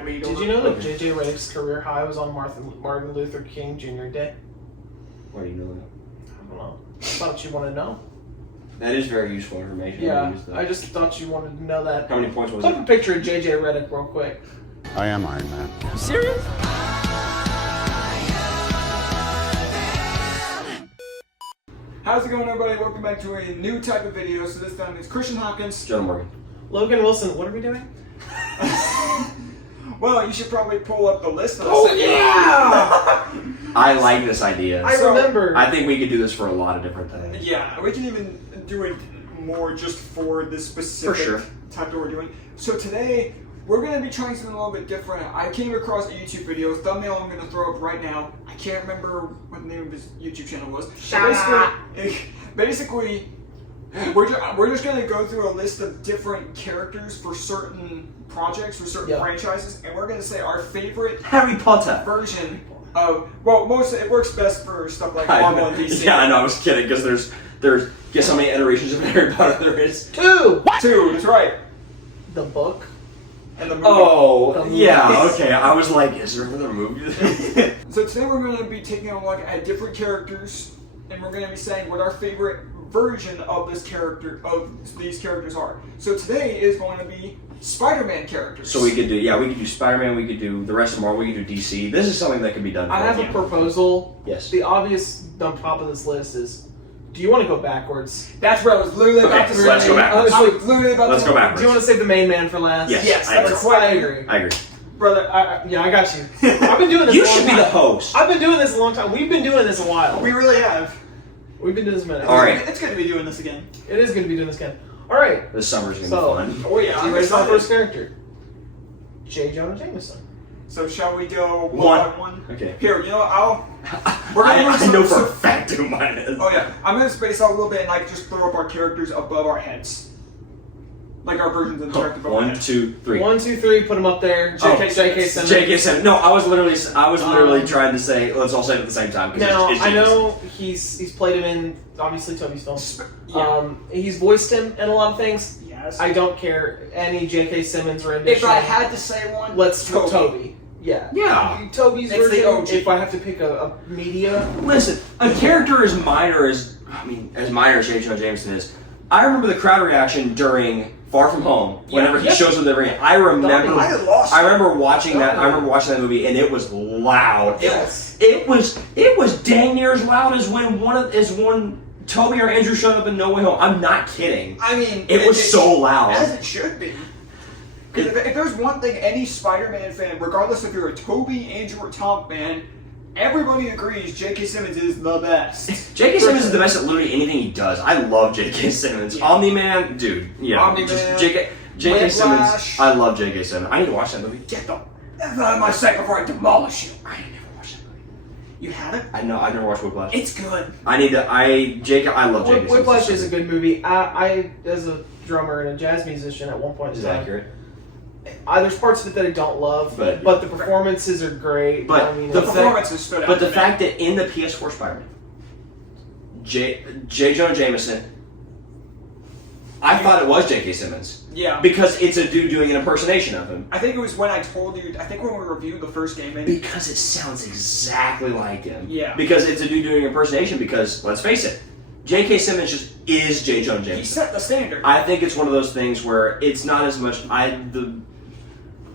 Did you know that J.J. Redick's career high was on Martin Luther King Jr. Day? Why do you know that? I don't know. I thought you wanted to know. That is very useful information. Yeah, I just thought you wanted to know that. How many points was Put it? up a picture of J.J. Redick real quick. I am Iron Man. You serious? How's it going, everybody? Welcome back to a new type of video. So this time it's Christian Hopkins. Jonah Morgan. Logan Wilson, what are we doing? Well, you should probably pull up the list of yeah! I like this idea. I remember. I think we could do this for a lot of different things. Yeah, we can even do it more just for this specific type that we're doing. So today, we're going to be trying something a little bit different. I came across a YouTube video, thumbnail I'm going to throw up right now. I can't remember what the name of his YouTube channel was. Basically, we're just going to go through a list of different characters for certain projects, for certain franchises, and we're going to say our favorite Harry Potter version of, well, it works best for stuff like Marvel and DC. Yeah, I know, I was kidding, because there's guess how many iterations of Harry Potter there is? Two! Two, that's right. The book. And the movie. Oh, yeah, okay. I was like, is there another movie? So today we're going to be taking a look at different characters, and we're going to be saying what our favorite version of these characters are. So today is going to be Spider-Man characters. So we could do Spider-Man, we could do the rest of Marvel, we could do DC. This is something that could be done. I have a proposal. Yes. The obvious on top of this list is, do you want to go backwards? That's what I was literally about to say. Let's go backwards. Let's go backwards. Do you want to save the main man for last? Yes, I agree. I agree. Brother, I got you. I've been doing this You a long should be time. the host. I've been doing this a long time. We've been doing this a while. We really have. We've been doing this a minute. All right. It's good to be doing this again. It is going to be doing this again. All right. This summer's going to be fun. Oh yeah, Do you ready for my first character? J. Jonah Jameson. So shall we go one by one? Okay. Here, you know what, I know for a fact who mine is. Oh yeah, I'm going to space out a little bit and like just throw up our characters above our heads. Like our versions of the character above our heads. 1, 2, 3. 1, 2, 3, put them up there. J.K. Simmons. J.K. Simmons. No, I was literally trying to say, let's all say it at the same time. Now, I know he's played him in, obviously, Toby's films. Yeah. He's voiced him in a lot of things. Yes. I don't care. Any J.K. Simmons rendition. If I had to say one, let's put Toby. Yeah. Yeah. Toby's It's the version, OG. if I have to pick a media. Listen, a character as minor as J. Jonah Jameson is. I remember the crowd reaction during Far From Home whenever he shows up in the ring. I remember watching that. I remember watching that movie, and it was loud. Yes. It was dang near as loud as when Toby or Andrew showed up in No Way Home. I'm not kidding. I mean, it was so loud. As it should be. Because if there's one thing any Spider-Man fan, regardless if you're a Tobey, Andrew, or Tom fan, everybody agrees J.K. Simmons is the best. J.K. Simmons is the best at literally anything he does. I love J.K. Simmons. Yeah. Omni-Man, dude. Yeah. Omni-Man. J.K. Simmons. I love J.K. Simmons. I need to watch that movie. Get the F out of my sight before I demolish you. I never watched that movie. You haven't? I know. I've never watched Whiplash. It's good. I love J.K. Simmons. Whiplash is a good movie. I, as a drummer and a jazz musician at one point in time. Is accurate. There's parts of it that I don't love, but the performances are great. But the performances stood out. But the fact that in the PS4 Spider-Man, J. Jonah Jameson, I thought it was J.K. Simmons. Yeah. Because it's a dude doing an impersonation of him. I think it was when I told you, when we reviewed the first game. Because it sounds exactly like him. Yeah. Because it's a dude doing an impersonation because, let's face it, J.K. Simmons just is J. Jonah Jameson. He set the standard. I think it's one of those things where it's not as much,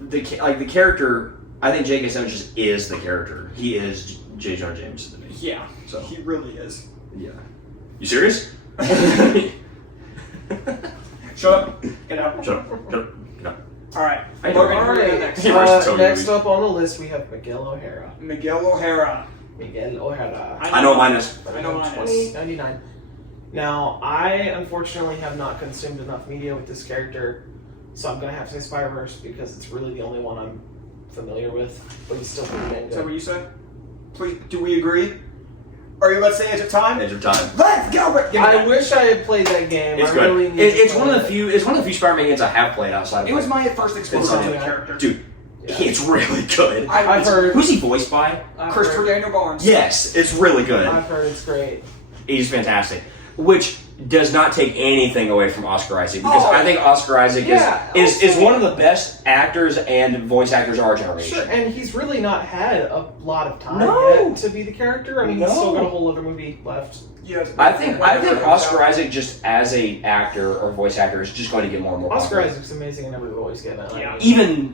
the character, I think J.K. Simmons just is the character. He is J. Jonah Jameson to me. Yeah. So he really is. Yeah. You serious? Shut up. Get out. Shut up. Get up. Alright. Logan, next. Next up on the list, we have Miguel O'Hara. Miguel O'Hara. I know mine is. I know mine is. 2099. Now, I unfortunately have not consumed enough media with this character, so I'm going to have to say Spider-Verse because it's really the only one I'm familiar with, but he's still pretty dang Is that good. what you said? Please, do we agree? Or let's say Edge of Time? Edge of Time. Let's go! I wish I had played that game. It's I good. really need It's to one play of the few. It's one of the few Spider-Man games I have played outside of. It was my first exposure to the character. Dude, it's really good. I've heard. Who's he voiced by? Christopher Daniel Barnes. Yes, it's really good. I've heard it's great. He's fantastic. which does not take anything away from Oscar Isaac, because I think Oscar Isaac is one of the best actors and voice actors of our generation. Sure, and he's really not had a lot of time yet to be the character. I mean, he's still got a whole other movie left. Yes, I think Oscar Isaac, just as a actor or voice actor, is just going to get more and more Oscar popular. Isaac's amazing in every voice given. Yeah.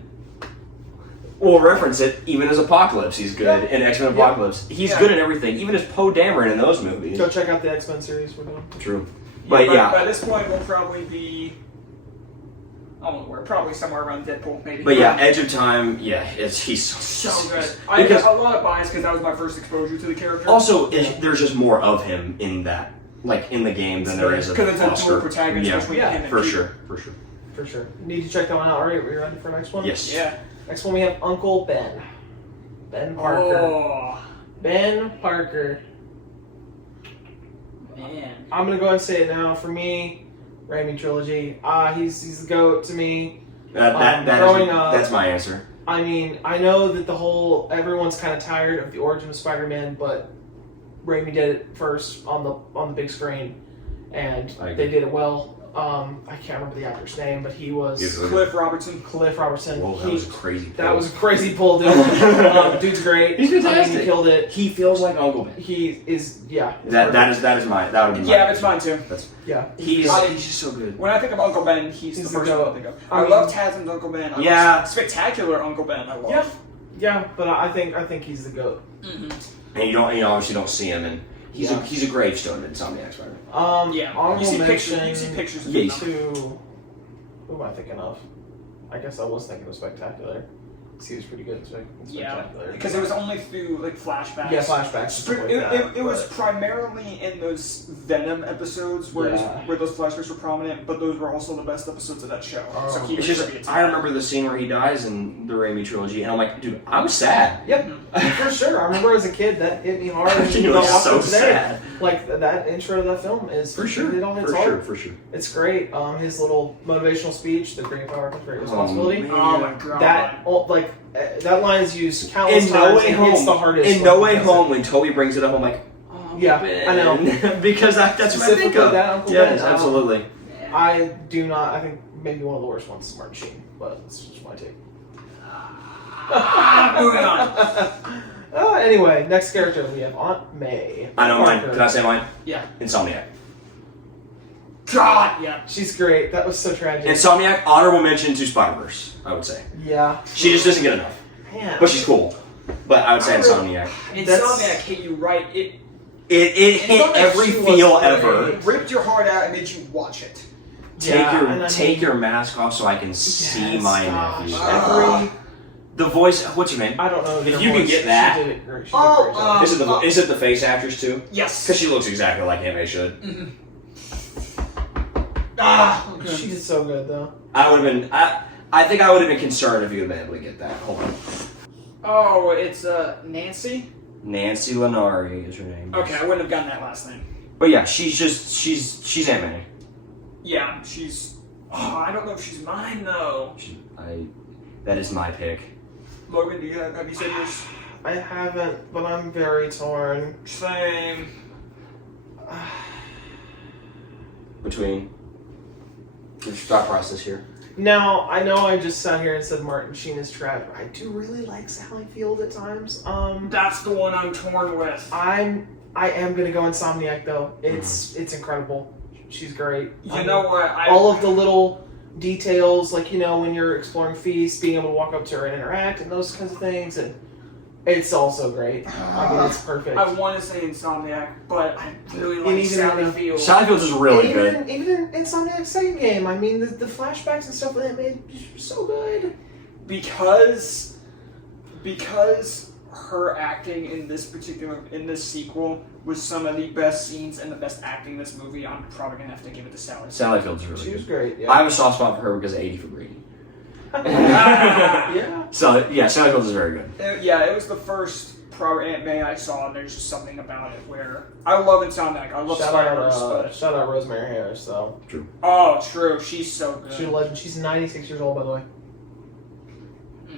We'll reference it, even as Apocalypse, he's good in X-Men Apocalypse. He's good in everything, even as Poe Dameron in those movies. Go check out the X-Men series we're doing. True. But by this point, we'll probably be... I don't know where. Probably somewhere around Deadpool, maybe. But yeah, Edge of Time, he's so good. I have a lot of bias because that was my first exposure to the character. Also, there's just more of him in that, like in the game, than there is of because it's a Oscar. dual protagonist between him and for Peter. sure. Need to check that one out. All right, we ready for the next one? Yes. Yeah. Next one we have Uncle Ben. Ben Parker. Oh. Ben Parker. Man. I'm gonna go ahead and say it now. For me, Raimi trilogy. He's the GOAT to me. That's my answer. I mean, I know that everyone's kind of tired of the origin of Spider-Man, but Raimi did it first on the big screen, and they did it well. I can't remember the actor's name, but he was Cliff Robertson. Whoa, that was a crazy pull. That was a crazy pull, dude. Dude's great. He's fantastic. I mean, he killed it. He feels like Uncle Ben. He is, yeah. That would be mine. Yeah, it's mine too. He's just so good. When I think of Uncle Ben, he's the first one I think of. I love Tasman's Uncle Ben. I love Spectacular Uncle Ben. I love. Yeah, but I think he's the GOAT. Mm-hmm. And you obviously don't see him, and he's a gravestone in Insomniac Spider-Man. You see pictures of him. Who am I thinking of? I guess I was thinking of Spectacular. He was pretty good in Spectacular. Because it was only through like flashbacks. Yeah, flashbacks. It was primarily in those Venom episodes where those flashbacks were prominent, but those were also the best episodes of that show. So it's just, I remember the scene where he dies in the Raimi trilogy, and I'm like, dude, I was sad. Yep, for sure. I remember as a kid that hit me hard. It was so sad. Like that intro to that film is for sure. It all hits hard. For sure. It's great. His little motivational speech, "The great power comes great responsibility." Oh my god. That line is used countless times. It's the hardest. In No Way Home, when Toby brings it up, I'm like, Ben. I know. Because that's what I think of. That Uncle yes, Ben. absolutely. I do not. I think maybe one of the worst ones is Martin Sheen, but that's just my take. Moving on. Anyway, next character we have Aunt May. I know mine. Can I say mine? Yeah. Insomniac. God, yeah. She's great. That was so tragic. Insomniac, honorable mention to Spider-Verse, I would say. Yeah. She just doesn't get enough. Man. But she's cool. But I would say Insomniac. Insomniac hit you right. It hit every feel ever. It ripped your heart out and made you watch it. Take your mask off so I can see my nephew. The voice, what's your name? I don't know. If you can get that. She did it great. Is it the face actress too? Yes. Because she looks exactly like Aunt May should. Mm-hmm. Okay. She did so good though. I would have been. I think I would have been concerned if you had been able to get that. Hold on. Oh, it's Nancy. Nancy Lenari is her name. Okay, I wouldn't have gotten that last name. But yeah, she's Aunt May. Yeah, she's. Oh, I don't know if she's mine though. That is my pick. Logan, have you said yours? I haven't, but I'm very torn. Same. Between. Your thought process here. Now, I know I just sat here and said Martin Sheen is trash, but I do really like Sally Field at times. That's the one I'm torn with. I am gonna go Insomniac though. It's incredible. She's great. You know what? All of the little details, like when you're exploring Feast, being able to walk up to her and interact, and those kinds of things, and it's also great. I mean, it's perfect. I want to say Insomniac, but I really like Sally Field. Sally Field is really good. Even in Insomniac's second game, I mean, the flashbacks and stuff that they made so good. Because her acting in this sequel was some of the best scenes and the best acting in this movie, I'm probably gonna have to give it to Sally. Sally Field's really good. She was great. Yeah. I have a soft spot for her because of 80 for Brady. Yeah. So yeah, Sally Field is very good. It was the first proper Aunt May I saw, and there's just something about it where I love Insomniac. I love Spider-Verse. Shout out Rosemary Harris, though. True. Oh, true. She's so good. She's a legend. She's 96 years old, by the way.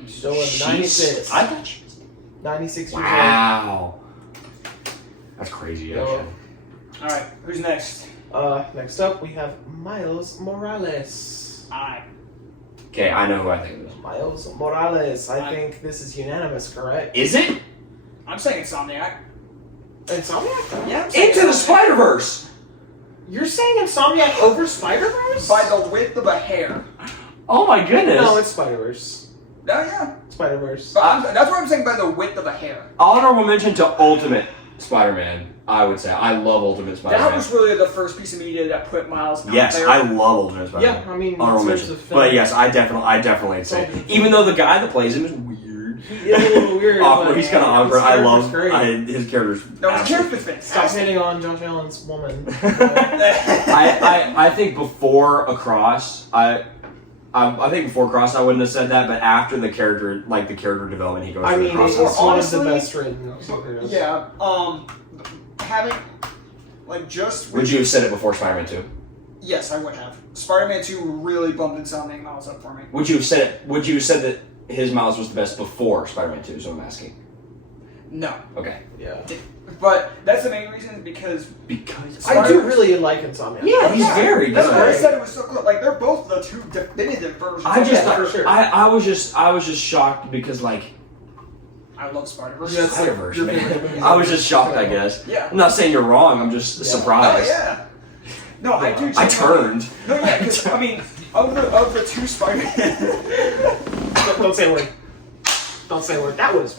She's still living. 96. I thought she was 96 years old. Wow. That's crazy, actually. All right, who's next? Next up, we have Miles Morales. Okay, I know who I think it is. Miles Morales. I think this is unanimous, correct? Is it? I'm saying Insomniac. Insomniac? Yeah. I'm saying Into the Spider-Verse! You're saying Insomniac over Spider-Verse? By the width of a hair. Oh my goodness! No, it's Spider-Verse. Oh, yeah. Spider-Verse. But that's what I'm saying by the width of a hair. Honorable mention to Ultimate Spider-Man, I would say. I love Ultimate Spider-Man. That was really the first piece of media that put Miles out Yes, there. I love Ultimate Spider-Man. Yeah, I mean, Honorable in terms mention. of film, But yes, I definitely say it. Even though the guy that plays him is weird. he is a little weird. Awkward. but He's kind of awkward. his I love character's great. his character's. No, his absolutely- character's Stop fantastic. hitting on Josh Allen's woman. I think before Across, I think before Cross I wouldn't have said that, but after the character development he goes I through mean, the it's process. one of the honestly, best written superheroes. Yeah, having, like, just... Would you have said it before Spider-Man 2? Yes, I would have. Spider-Man 2 really bumped Insomniac Miles up for me. Would you have said it? Would you have said that his Miles was the best before Spider-Man 2? So I'm asking. No. Okay. Yeah. But that's the main reason because... I do really like Insomniac. Yeah, he's very That's good. why I said it was so close. Like, they're both the two definitive versions. for sure. I was just shocked because like I love Spider-Verse. Yes. Spider-Verse, Your man. favorite movie. I was just shocked, I guess. Yeah. I'm not saying you're wrong. I'm just Oh, surprised. yeah. No, I do. I too. turned. No, yeah, because, I mean, of the two Spider-Man... Don't say a word. Don't say a word. That was.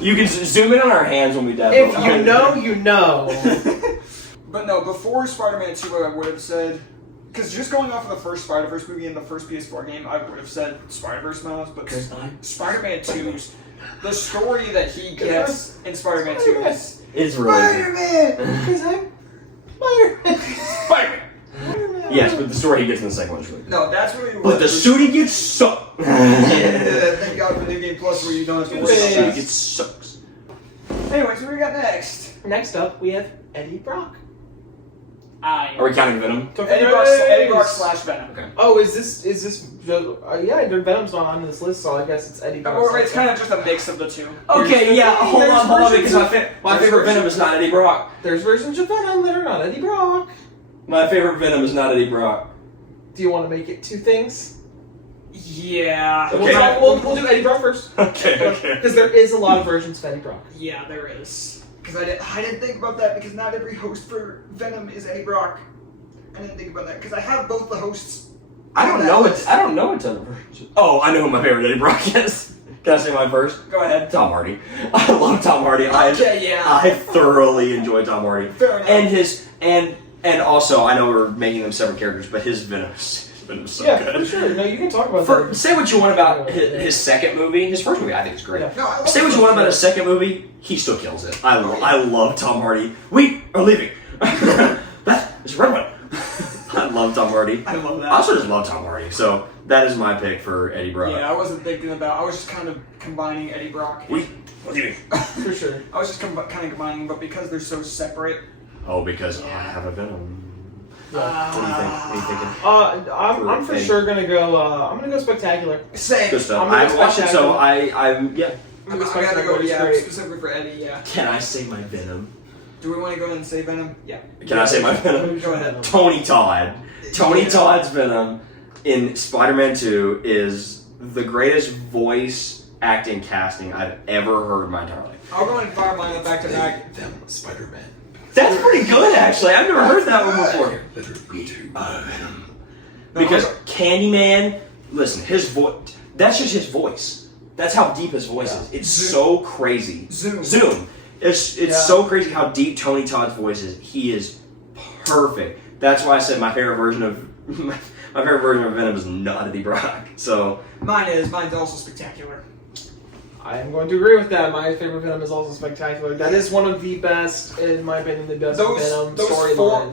You can zoom in on our hands when we dab. If you know, you know. But no, before Spider-Man 2, I would have said... Because just going off of the first Spider-Verse movie and the first PS4 game, I would have said Spider-Verse Miles, but Spider-Man 2's... The story that he gets in Spider-Man 2 is... It's really Spider-Man! Because I'm Spider-Man. Spider-Man. Yes, but the story he gets in the second one is really good. No, that's really... But the suit he gets sucks. Yeah, thank God for New Game Plus where you don't have to The worry suit about he gets sucks. Anyways, what do we got next? Next up, we have Eddie Brock. Are we counting Venom? Eddie Brock slash Venom. Okay. Oh, is this? Yeah, Venom's not on this list, so I guess it's Eddie Brock. Or it's kind of just a mix of the two. Okay, yeah, hold on, because my favorite Venom is not Eddie Brock. There's versions of Venom that are not Eddie Brock. My favorite Venom is not Eddie Brock. Do you want to make it two things? Yeah. Okay. We'll do Eddie Brock first. Okay. Because there is a lot of versions of Eddie Brock. Yeah, there is. Because I didn't think about that because not every host for Venom is Eddie Brock. I didn't think about that because I have both the hosts. I don't know a ton of versions. Oh, I know who my favorite Eddie Brock is. Can I say mine first? Go ahead. Tom Hardy. I love Tom Hardy. Okay, yeah. I thoroughly enjoy Tom Hardy. Fair enough. And his and also I know we're making them separate characters, but his Venom's so Yeah, good. for sure. No, you can talk about that. Say what you want about his second movie. His first movie I think is great. Yeah. No, I love Say what you want about his second movie, he still kills it. I love Tom Hardy. We are leaving. That's a red one. I love Tom Hardy. I love that. I also just love Tom Hardy. So that is my pick for Eddie Brock. Yeah, I wasn't thinking about. I was just kind of combining Eddie Brock. We're leaving. For sure. I was just kind of combining, but because they're so separate. Oh, because I have a Venom. Yeah. What are you thinking? I'm for sure gonna go. I'm gonna go Spectacular. Same. Good stuff. I'm gonna I watched it, so Spectacular. yeah. I'm gonna go. Yeah, Straight. specifically for Eddie. Yeah. Can I say my Venom? Do we want to go ahead and say Venom? Yeah. Can I say my Venom? Go ahead. Tony Todd. Tony Todd's Venom in Spider-Man 2 is the greatest voice acting casting I've ever heard in my entire life. I'll go and fire mine back to back. Them Spider-Man. That's pretty good, actually. I've never heard that one before. Better be Venom. Because Candyman, listen, his voice, that's just his voice. That's how deep his voice is. It's so crazy. Zoom. It's so crazy how deep Tony Todd's voice is. He is perfect. That's why I said my favorite version of Venom is not Eddie Brock. So Mine's also Spectacular. I am going to agree with that. My favorite Venom is also Spectacular. That is one of the best, in my opinion, the best Venom storylines.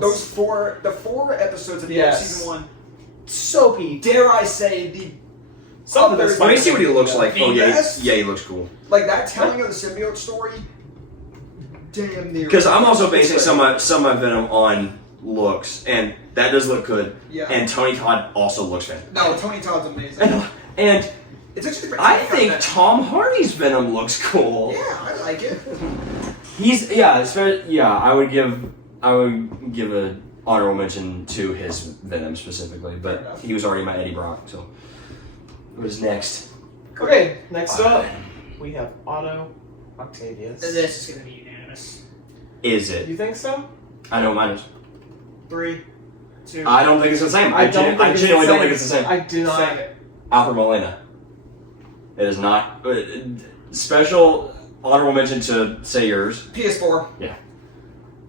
The four episodes of the end of season 1. So peak. Dare I say the Some of the best. let me see what he looks like. The Oh yeah, best? he looks cool. like that telling of the symbiote story. Damn near. Because I'm also basing some of my Venom on looks, and that does look good. Yeah. And Tony Todd also looks fantastic. No, Tony Todd's amazing. And It's actually pretty I think Tom Hardy's Venom looks cool. Yeah, I like it. I would give I would give an honorable mention to his Venom specifically, but he was already my Eddie Brock, so what is next? Okay, next up, we have Otto Octavius. This is gonna be unanimous. Is it? You think so? I know mine is. 3, 2. I don't think it's the same. I genuinely don't think it's the same. I do not. Second. Alfred Molina. It is not. Special honorable mention to say yours. PS4.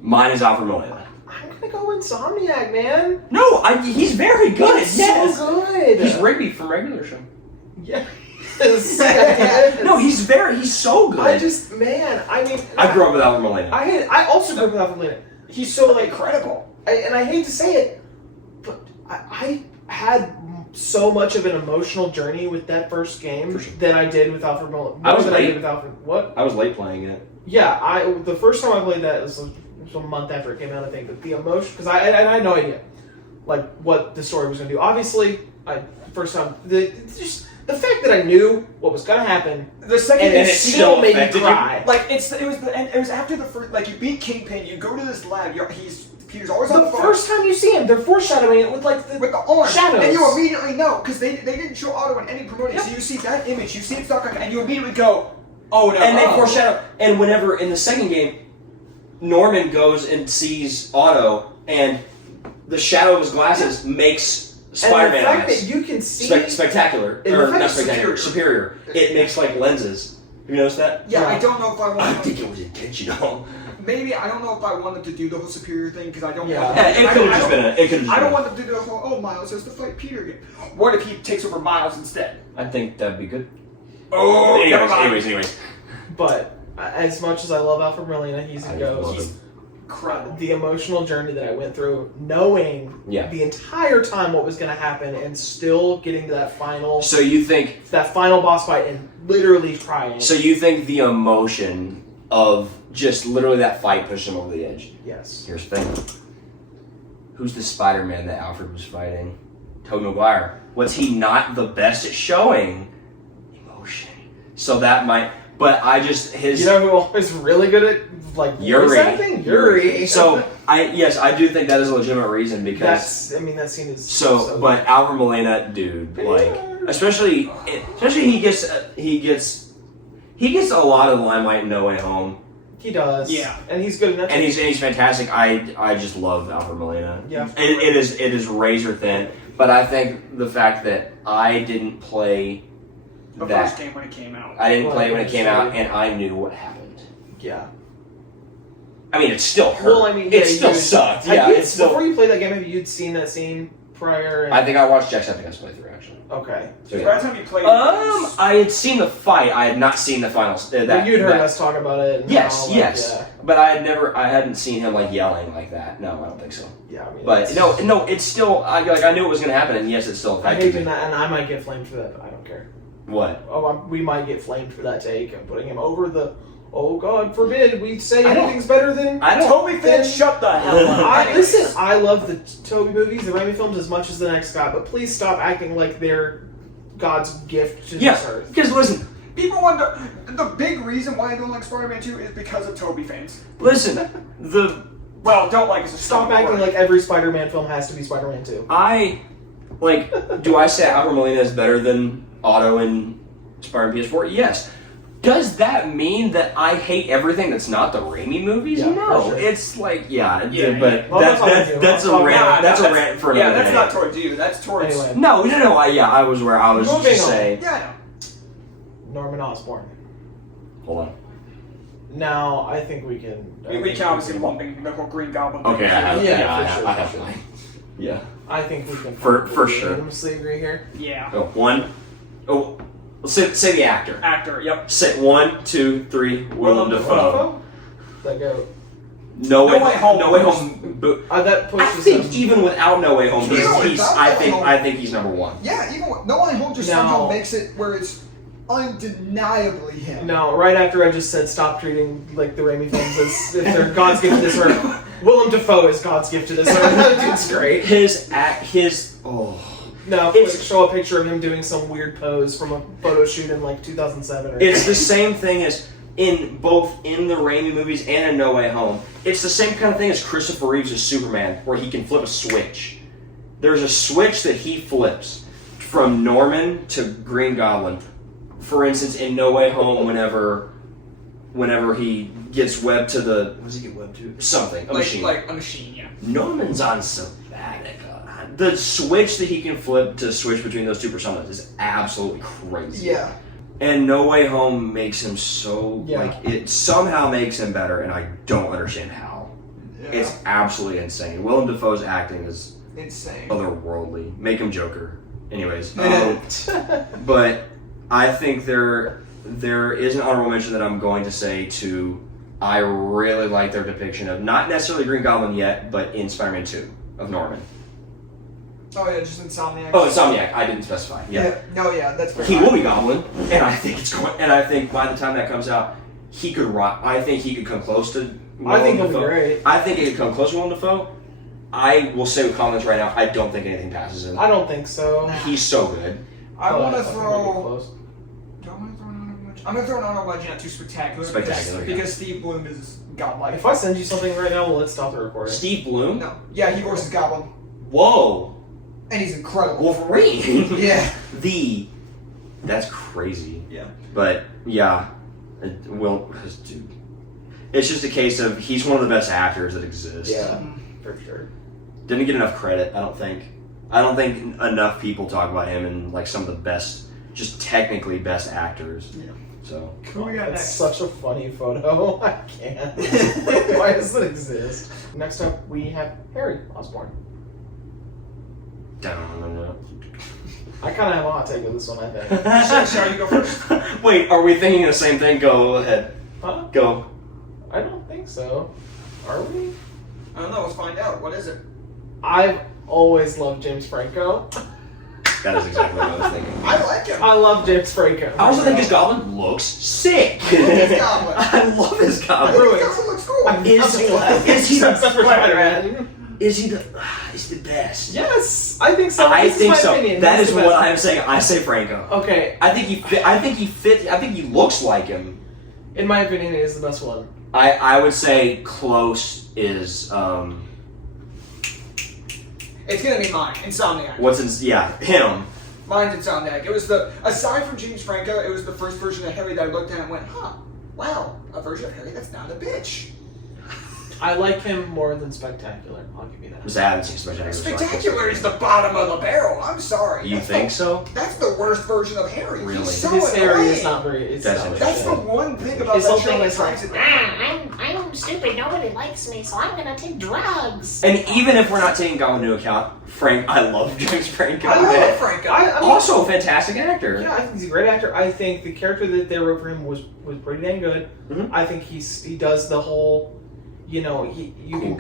Mine is Alfred Molina. I'm gonna go Insomniac, man. No, he's very good. He's Yes. so good. He's Rigby from Regular Show. Yeah. Yes. No, he's so good. I just, man, I mean, I grew up with Alfred Molina. I also grew up with Alfred Molina. He's so like Incredible. and I hate to say it, but I had so much of an emotional journey with that first game than I did with Alfred Molina. I was late. did with Alfred. What? I was late playing it. Yeah, the first time I played that was a month after it came out, I think. But the emotion, because I had no idea like what the story was going to do. Obviously, first time just the fact that I knew what was going to happen, The second and game it still made me affected you? cry. Like it was after the first, like you beat Kingpin, you go to this lab, he was always on The the phone first time you see him, they're foreshadowing it with like with the arm, shadows. and you immediately know because they didn't show Otto in any promoting. So you see that image, you see it stuck, and you immediately go, oh no! And they foreshadow. And whenever in the second game, Norman goes and sees Otto, and the shadow of his glasses makes Spider-Man and the fact eyes that you can see spectacular, And or the fact not it's spectacular, superior. It makes like lenses. Have you noticed that? Yeah, Yeah. I don't know if I I want. think it was intentional. Maybe I don't know if I wanted to do the whole superior thing because I don't. Yeah. Want Yeah, it could have just been. It could have. I don't want them to do the whole. Oh, Miles has to fight Peter again. What if he takes over Miles instead? I think that'd be good. Oh, never mind. Anyways. But as much as I love Alfred Molina, he's a ghost. him. Incredible. The emotional journey that I went through, knowing Yeah. the entire time what was going to happen, and still getting to that final So you think? boss fight and literally crying. So you think the emotion of just literally that fight pushed him over the edge? Yes. Here's the thing. Who's the Spider-Man that Alfred was fighting? Tobey Maguire. Was he not the best at showing emotion? So that might. But I just You know who is really good at like Yuri. voice acting? Yuri. So I do think that is a legitimate reason because that scene is so. But Alfred Molina, dude, like especially he gets a lot of the limelight in No Way Home. he does. Yeah. And he's good enough. And he's fantastic. I just love Alfred Molina. Yeah. It is razor thin. But I think the fact that I didn't play The that first game when it came out. I didn't play when it came out, Well, and I knew what happened. Yeah. I mean, it still hurt. Well, I mean, yeah, it still sucked. Yeah, it's still. Before you played that game, have you seen that scene prior? I think I watched Jacksepticeye's playthrough actually. Okay. So, By yeah. the time you played, I had seen the fight. I had not seen the finals. Well, you'd heard us talk about it. And Yes, how, like, yes. Yeah. But I hadn't seen him like yelling like that. No, I don't think so. Yeah, I mean, But no, it's still. I knew it was going to happen, and yes, it's still I hate affected doing me. that, and I might get flamed for that, but I don't care. What? Oh, we might get flamed for that take and putting him over the. Oh God forbid we say I don't- anything's better than. I don't. Toby fans, shut the hell up. Listen, I love the Toby movies, the Raimi films, as much as the next guy, but please stop acting like they're God's gift to Yeah, this earth. because listen, People wonder. The big reason why I don't like Spider-Man 2 is because of Toby fans. listen. Well, don't like is a Stop strong acting word. like every Spider-Man film has to be Spider-Man 2. Do I say Alfred Molina is better than Otto in Spider-Man PS4? Yes. Does that mean that I hate everything that's not the Raimi movies? Yeah, No. for sure. It's like, Yeah, but Well, that's a rant. That's a rant for another Yeah, that's day. not towards you. That's towards. Anyway. No. I was where I was Moving just on. saying. Yeah, I know. Norman Osborn. Hold on. Now, I think we can... We can obviously lump in the whole Green Goblin thing. Okay, I have. Yeah, Yeah, for sure, I have. for sure. Yeah. I think we can For probably sure. unanimously agree here. Yeah. Oh, one. Oh, let's say the actor. Actor, yep. Say 1, 2, 3. Willem Dafoe. That go. No Way Home. No Way Home. That I pushes think him. even without No Way Home, Even without I No Way Home. think he's number one. Yeah, even No Way Home just No. somehow makes it where it's undeniably him. No, right after I just said stop treating like the Raimi films as if they're God's gift to this earth. Willem Dafoe is God's gift to this earth. That dude's great. No, It's- show a picture of him doing some weird pose from a photo shoot in like 2007 or It's the same thing as in the Raimi movies and in No Way Home, it's the same kind of thing as Christopher Reeves' Superman, where he can flip a switch. There's a switch that he flips from Norman to Green Goblin. For instance, in No Way Home, whenever he gets webbed to the... What does he get webbed to? Something. A machine. Like a machine, yeah. Norman's on Sabatica. The switch that he can flip to switch between those two personas is absolutely crazy. Yeah. And No Way Home makes him so... Yeah. Like, it somehow makes him better, and I don't understand how. Yeah. It's absolutely insane. Willem Dafoe's acting is insane. otherworldly. Make him Joker. Anyways. But I think there is an honorable mention that I'm going to say to... I really like their depiction of, not necessarily Green Goblin yet, but in Spider-Man 2, of Norman. Oh yeah, just Insomniac. Oh, Insomniac. I didn't specify. Yeah. No, yeah, that's fair. He will be Goblin, and I think it's going. And I think by the time that comes out, he could rock. I think he could come close to. I think he'll be great. I think he could come close to Willem Dafoe. I will say with comments right now, I don't think anything passes him. I don't think so. He's so good. I want to think throw. it'll be close. Do I want to throw an honorable mention? I'm gonna throw an honorable mention at Too Spectacular. Spectacular, yeah. Because Steve Bloom is godlike. If I send you something right now, let's stop the recording. Steve Bloom. No. Yeah, he voices Goblin, Whoa. and he's incredible. Wolverine. Yeah. That's crazy. Yeah. But yeah, dude. It's just a case of he's one of the best actors that exists. Yeah, for sure. Didn't get enough credit, I don't think. I don't think enough people talk about him and like some of the best, just technically best actors. Yeah. So. Who we got That's next? such a funny photo. I can't. Why does it exist? Next up, we have Harry Osborn. I kind of have a hot take with this one, I think. Shall you go first? Wait, are we thinking the same thing? Go ahead. Huh? Go. I don't think so. Are we? I don't know. Let's find out. What is it? I've always loved James Franco. That is exactly what I was thinking. I like him. I love James Franco. I also think his Goblin looks sick. His Goblin. I love his Goblin. His Goblin looks cool. Is he the Except for Spider-Man. Is he the best? Yes, I think so. I This is think my so. opinion. That He's is the what best. I'm saying. I say Franco. Okay, I think he fits. I think he looks like him. in my opinion, he is the best one. I would say close is It's gonna be mine. Insomniac. him. Mine's Insomniac. It was aside from James Franco, it was the first version of Harry that I looked at and went, huh, wow, a version of Harry that's not a bitch. I like him more than Spectacular. I'll give you that. I haven't seen Spectacular. Spectacular is the bottom of the barrel. I'm sorry. You think so? That's the worst version of Harry. Really? He's so His Harry annoying. is not very. It's That's not That's the very good. one thing about His that whole show thing that is like, drives it down. I'm stupid. Nobody likes me, so I'm gonna take drugs. And even if we're not taking Goblin into account, I love James Franco. I love Franco. I mean, Also a fantastic actor. yeah, I think he's a great actor. I think the character that they wrote for him was pretty dang good. Mhm. I think he does the whole, you know, Cool.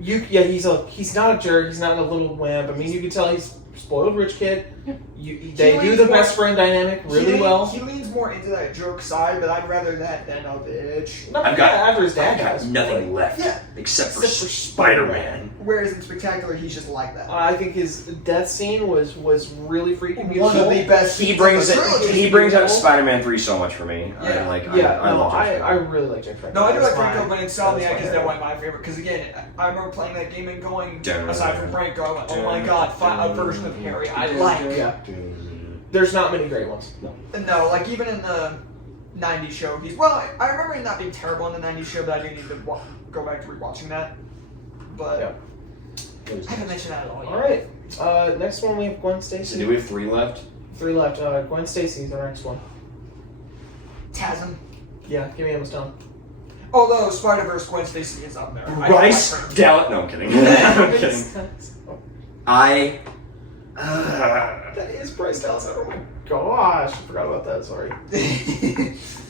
he's not a jerk. He's not a little wimp. I mean, you can tell he's a spoiled rich kid. They do leans the more- best friend dynamic really well. He leans more into that joke side, but I'd rather that than a bitch. Not I've got- after his dad I've got dies. nothing left Yeah. except for Except for Spider-Man. Whereas in Spectacular, he's just like that. I think his death scene was really freaking beautiful. One of the best. He scenes brings of the it. trilogy. He brings up Spider-Man 3 so much for me. Yeah. I love I James Franco. really like James Franco. No, I do like That's Franco, fine. but That's Insomniac fine. is that one of my favorite. Because again, I remember playing that game and going, Dun, aside from Franco, I went, oh my dun, god, a dun, version of Harry I dun, like. Yeah. There's not many great ones. No, like even in the 90s show, I remember him not being terrible in the 90s show, but I do need to go back to rewatching that. But Yeah. I haven't mentioned that at all yet. All right. Next one we have Gwen So Stacy. do we have 3 left? 3 left. Gwen Stacy's our next one. Tasm. Yeah, give me Emma Stone. Although Spider-Verse Gwen Stacy is up there. Bryce Dallas. No, I'm kidding. I'm kidding. I. That is Bryce Dallas. Oh my gosh, I forgot about that. Sorry.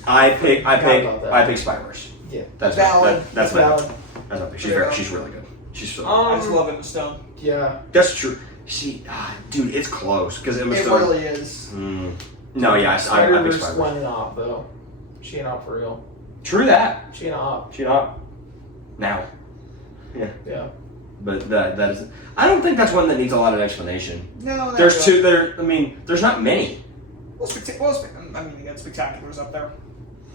I pick about that. Spider-Verse. Yeah. That's Valid. That's my valid. That's my pick. She's really good. She's so. I just love Emma Stone. Yeah. That's true. Dude, it's close because Emma It Stone. really is. No, yeah, I pick Spider-Verse Spider-Verse. went an op though. She ain't op for real. True that. She ain't op. She not. Now. Yeah. But that is. I don't think that's one that needs a lot of explanation. No, There's two. There's not many. Again, Spectacular's up there.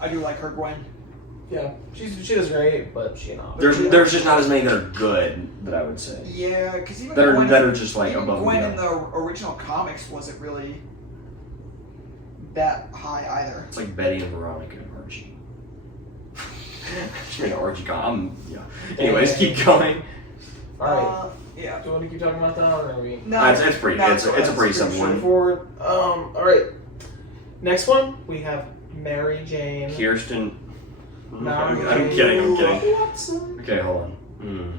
I do like her Gwen. Yeah, she does great, but There's just not as many that are good that I would say. Yeah, because even that Gwen, are just like even above Gwen and in beyond. the original comics wasn't really that high either. It's like Betty and Veronica and Archie. Archie. Anyways, keep going. All right. Yeah. Do you want to keep talking about that, or are we? No, It's a pretty simple one. Straightforward. All right. Next one, we have Mary Jane. Kirsten. Mary I'm Jane kidding. Watson. Okay, hold on.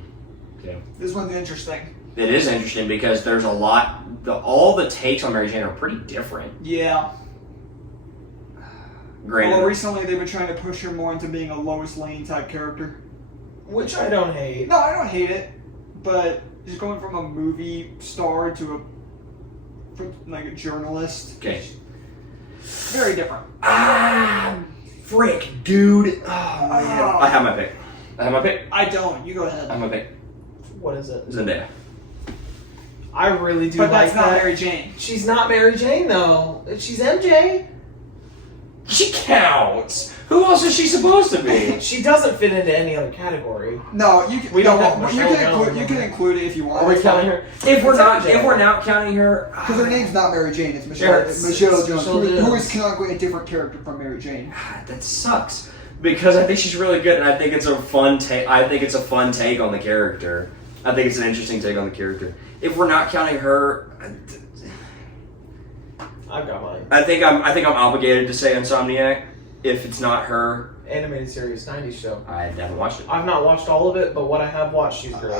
Okay. This one's interesting. It is interesting because there's a lot. All the takes on Mary Jane are pretty different. Yeah. Granted, Well, recently they've been trying to push her more into being a Lois Lane type character. Which I don't hate. No, I don't hate it, but just going from a movie star to a journalist. Okay. Very different. Frick, dude. Oh, man. I have my pick. I don't. You go ahead. I have my pick. What is it? Zendaya. I really do But like that's not that. Mary Jane. She's not Mary Jane though. She's MJ. She counts. Who else is she supposed to be? She doesn't fit into any other category. No, you can. We don't have Michelle you can include it if you want. Are we counting her? If we're not counting her, Because her name's not Mary Jane. It's Michelle. it's Michelle Jones, Michelle who Jones. is canonically a different character from Mary Jane. that sucks. Because I think she's really good, and I think it's a fun take. I think it's a fun take on the character. I think it's an interesting take on the character. If we're not counting her, I've got mine. I think I'm obligated to say Insomniac. If it's not her, Animated series, 90s show. I haven't watched it. I've not watched all of it, but what I have watched, she's great.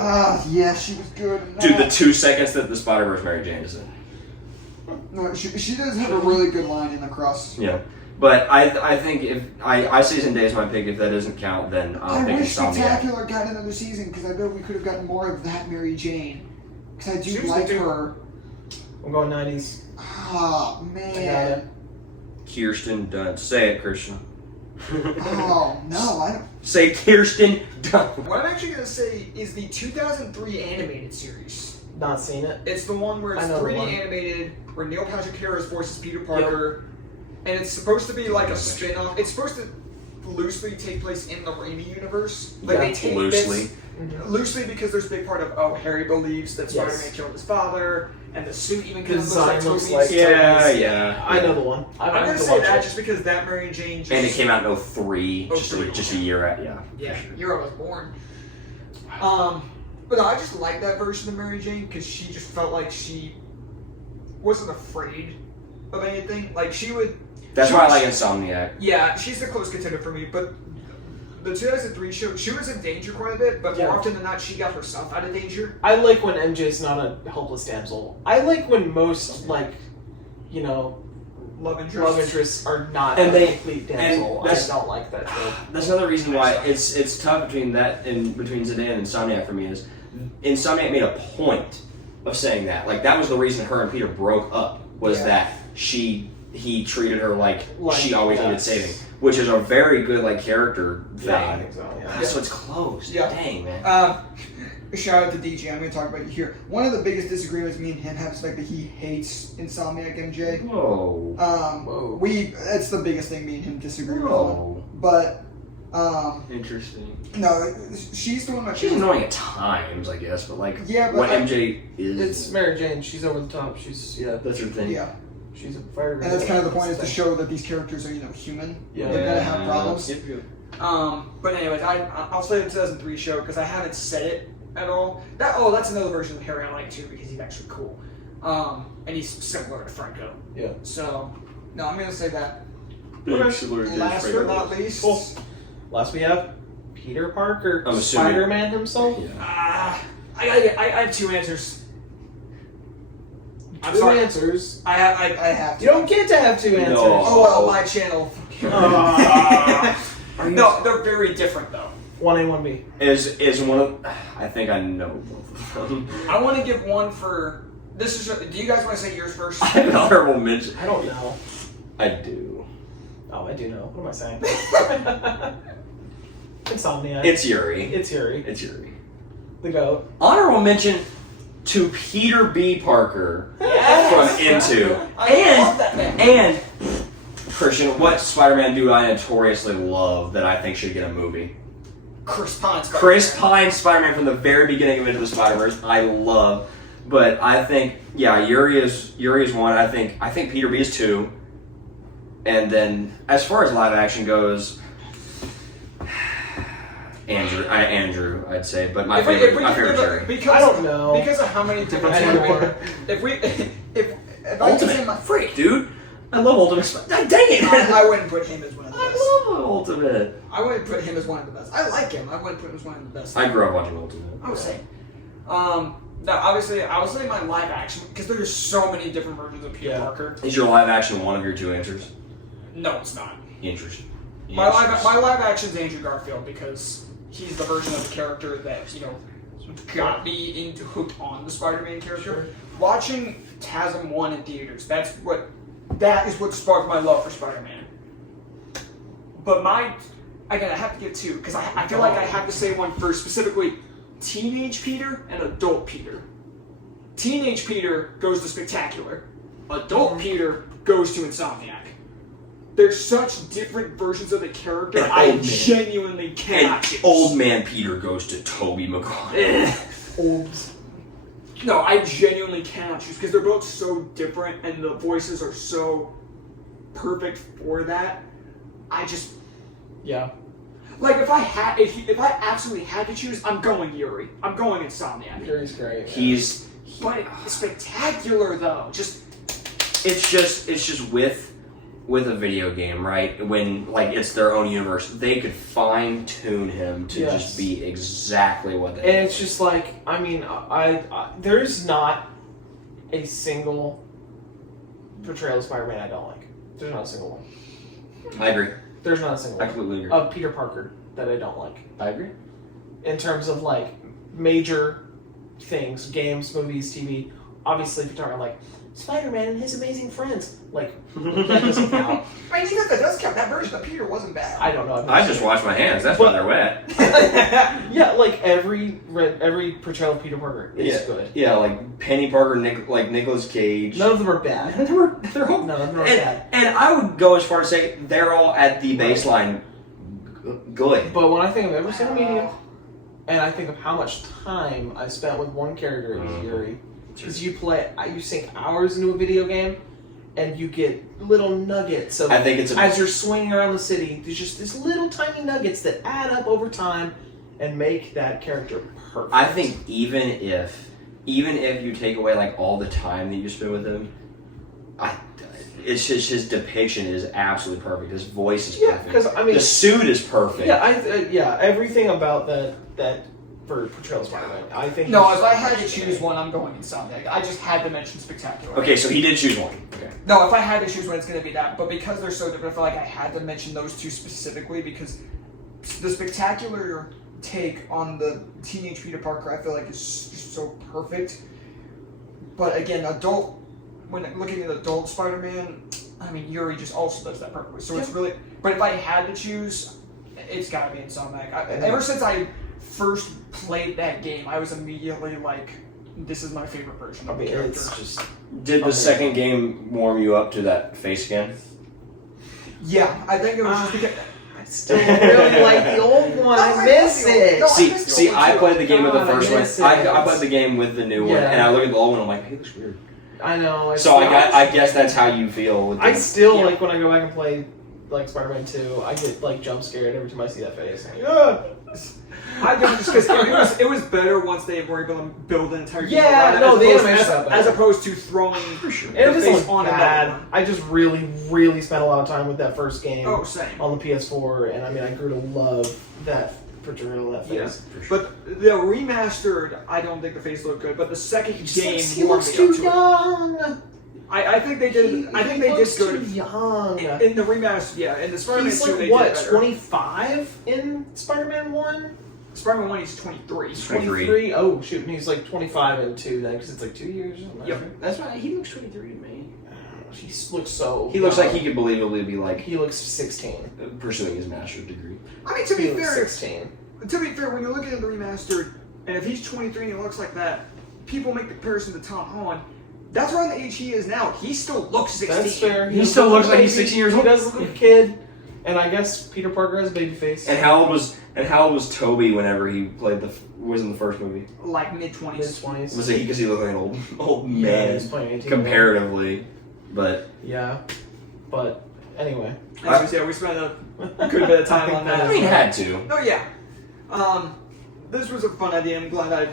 Yeah, she was good. Dude, the 2 seconds that the Spider-Verse Mary Jane is in. No, she does have a really good line in the cross. Yeah. But I think if I say Zendaya's my pick, if that doesn't count, then I'll I pick wish Insomniac. Spectacular got another season because I bet we could have gotten more of that Mary Jane. Because I do like her. I'm going 90s. Oh, I got man. it. Kirsten Dunst. Say it, Christian. Oh, no, I don't. Say Kirsten Dunst. What I'm actually going to say is the 2003 animated series. Not seen it. It's the one where it's I know the 3D one. animated, where Neil Patrick Harris voices Peter Parker, and it's supposed to be like a spin-off. It's supposed to loosely take place in the Raimi universe. Like Yeah, they take loosely. bits, loosely because there's a big part of Harry believes that Yes. Spider-Man killed his father, and the suit even The kind of design looks looks like like Toby's. Yeah. I know the one. I'm I gonna have to say watch that it. just because that Mary Jane just And it came out in 03, just a year at, yeah. Yeah, for sure. year I was born. But I just like that version of Mary Jane because she just felt like she wasn't afraid of anything. Like she would. That's she why I was- like Insomniac. Yeah, she's the close contender for me. But the 2003 show, she was in danger quite a bit. But Yeah. more often than not, she got herself out of danger. I like when MJ's not a helpless damsel. I like when most, Love interest. love interests are not And a they- complete damsel. and that's- I don't like that trope. That's another reason why it's tough between that and between Zendaya and Insomniac for me is Insomniac made a point of saying that. Like that was the reason her and Peter broke up was Yeah. that he treated her like she always needed yes. saving, which is a very good like character thing. Yeah, I think so. Yeah. So it's close. Yeah. Dang man. Shout out to DJ. I'm going to talk about you here. One of the biggest disagreements me and him have is the fact that he hates Insomniac MJ. Whoa. Whoa. That's the biggest thing me and him disagree on. Whoa. But Interesting. no, she's the one that She's annoying at times, I guess, but like Yeah, but what I- MJ is. It's Mary Jane. She's over the top. She's that's her thing. Yeah, she's a fire. and that's kind of the point is to show that these characters are human. Yeah. They're gonna have problems. Yep. But anyways, I'll say the 2003 show because I haven't said it at all. That's another version of Harry I like too because he's actually cool. And he's similar to Franco. Yeah. So no, I'm gonna say that. Last Last but not least, Cool. Last we have Peter Parker, I'm assuming- Spider-Man himself. Yeah. I have two answers. I'm Two sorry. answers. I have to. You don't get to have two answers. Oh well, my channel. Are you No, they're very different though. 1A, 1B. Is one of I think I know both of them. I want to give one for. This is. Do you guys want to say yours first? I have an honorable mention. I don't know. I do. Oh, I do know. What am I saying? Insomniac. It's Yuri. It's Yuri. It's Yuri. The goat. Honorable mention to Peter B. Parker Yes. from Into. I love that man. And Christian, what Spider-Man do I notoriously love that I think should get a movie? Chris Pine. Chris Pine Spider-Man from the very beginning of Into the Spider-Verse, I love. But I think, Yuri is one. I think Peter B is two. And then, as far as live action goes, Andrew, I'd say. But my favorite is Yuri. Because, I don't know. Because of how many different anymore. If I Ultimate freak, dude. I love Ultimate Spider-Man. Dang it! I wouldn't put him as one of the best. I love Ultimate. I wouldn't put him as one of the best. I like him. I wouldn't put him as one of the best. I grew up watching Ultimate. Oh, same. Now, obviously, I would say my live action, because there's so many different versions of Peter Parker. Is your live action one of your two answers? No, it's not. Interesting. My live action is Andrew Garfield, because he's the version of the character that, got me hooked on the Spider-Man character. Sure. Watching TASM 1 in theaters, that is what sparked my love for Spider-Man. But I have to get two, because I feel like I have to say one first, specifically Teenage Peter and Adult Peter. Teenage Peter goes to Spectacular. Adult Peter goes to Insomniac. There's such different versions of the character, I genuinely cannot choose. Old man Peter goes to Tobey Maguire. No, I genuinely cannot choose, because they're both so different, and the voices are so perfect for that. Yeah. Like, if I absolutely had to choose, I'm going Yuri. I'm going Insomniac. Yuri's great. But Spectacular, though, it's just with a video game, right? When it's their own universe, they could fine tune him to just be exactly what they. And it's just like, I there's not a single portrayal of Spider-Man I don't like. There's not a single one. I agree. There's not a single one. I completely agree. Of Peter Parker that I don't like. I agree. In terms of major things, games, movies, TV. Obviously, if you're talking Spider-Man and his amazing friends, that doesn't count. I think that does count. That version of Peter wasn't bad. I don't know. I just wash my hands. That's why they're wet. Yeah, every portrayal of Peter Parker is good. Yeah, like Penny Parker, Nicolas Cage. None of them are bad. They're all None of them are bad. And I would go as far as say they're all at the baseline good. But when I think of every single medium, and I think of how much time I spent with one character in Yuri, because you sink hours into a video game, and you get little nuggets of. I think as you're swinging around the city, there's just these little tiny nuggets that add up over time, and make that character perfect. I think even if you take away all the time that you spend with him, it's just his depiction is absolutely perfect. His voice is perfect. Because the suit is perfect. Yeah, everything about that for portrayal of Spider-Man. I think. No, if I had to choose one, I'm going Insomniac. I just had to mention Spectacular. Okay, so he did choose one. Okay. No, if I had to choose one, it's going to be that. But because they're so different, I feel like I had to mention those two specifically because the Spectacular take on the teenage Peter Parker, I feel like is just so perfect. But again, when looking at adult Spider-Man, Yuri just also does that perfectly. So it's really. But if I had to choose, it's got to be Insomniac. Ever since I first played that game, I was immediately like, this is my favorite version of the character. It's just. Did the second game warm you up to that face scan? Yeah, I think it was just because. I still really like the old one. I miss it. No, See, I played the game with the first one. I I played the game with the new one, and I look at the old one. I'm like, hey, this looks weird. I know. I guess that's how you feel. With I still like when I go back and play Spider-Man 2. I get jump scared every time I see that face. I do just because it was better once they were able to build an entire game around it, the animation as opposed to throwing the face on bad. I just really spent a lot of time with that first game. Oh, same. On the PS4, and I grew to love that portrayal of that face. Yeah. But the remastered, I don't think the face looked good. But the second game, he looks too young. I think they did. I think they did good. Too young. In the remaster, yeah. In the Spider-Man 2, they did better. 25 in Spider-Man 1? Spider-Man 1, he's 23. He's 23? Oh, shoot. He's 25 in 2 then, because it's 2 years. Yep. That's right. He looks 23 to me. He looks so. He looks like he could believably be He looks 16. Pursuing his master's degree. To be fair, 16. To be fair, when you're looking at the remastered, and if he's 23 and he looks like that, people make the comparison to Tom Holland. That's around the age he is now. He still looks 16. That's fair. He still looks like he's 16 years old. He does look like a kid. And I guess Peter Parker has a baby face. And how old was Toby whenever he was in the first movie? Like mid-20s. Mid-20s. Was it because he looked like an old Yeah, man he's playing 18. comparatively, but Yeah. But anyway. Anyways, yeah, we spent a good bit of time on that. I mean, had to. Oh yeah. This was a fun idea. I'm glad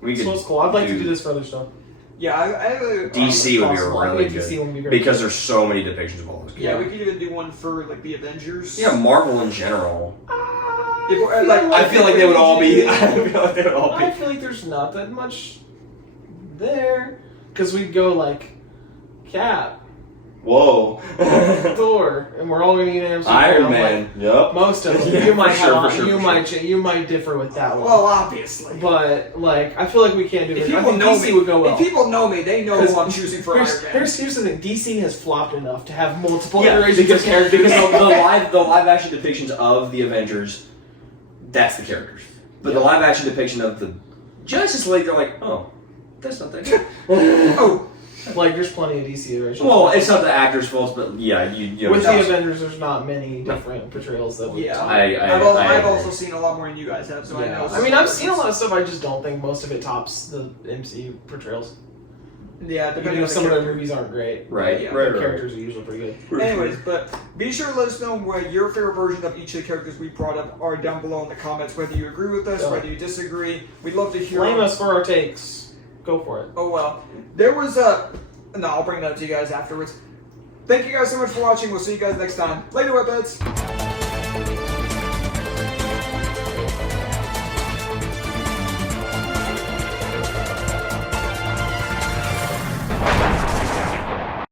We could. So it's cool. I'd like to do this for other stuff. Yeah, I have a... DC would be possible. I really think DC would be good great. because there's so many depictions of all those. Yeah, we could even do one for like the Avengers. Yeah, Marvel in general. I feel like they would all be. I feel like there's not that much there because we'd go like Cap, Whoa. Thor, and we're all gonna get an MCU. Iron I'm Man. like, Yep. most of them. Yeah, You might for sure, have. for sure, You for might. sure. You might differ with that one. Well, obviously. But like, I feel like we can't do If this. I people think know DC me, would go well. if people know me, they know who I'm choosing for Iron Man. Here's the thing. DC has flopped enough to have multiple Yeah, iterations because of characters. the live action depictions of the Avengers, that's the characters. But the live action depiction of the Justice League, they're like, oh, that's not that good. Oh, Like, there's plenty of DC iterations. Well, it's not the actors' fault, but yeah, you know. With the Avengers, there's not many different portrayals that we. yeah. I I've also seen a lot more than you guys have, so I know. I mean, I've seen a lot of stuff. I just don't think most of it tops the MCU portrayals. Yeah, Even depending though on the some of their character. movies aren't great. Right, Yeah, right, The right. characters are usually pretty good. Anyways, but be sure to let us know what your favorite version of each of the characters we brought up are down below in the comments. Whether you agree with us, Yeah. whether you disagree, we'd love to hear. Blame us for our takes. Go for it. Oh well, there was a. No, I'll bring that up to you guys afterwards. Thank you guys so much for watching. We'll see you guys next time. Later, Webheads.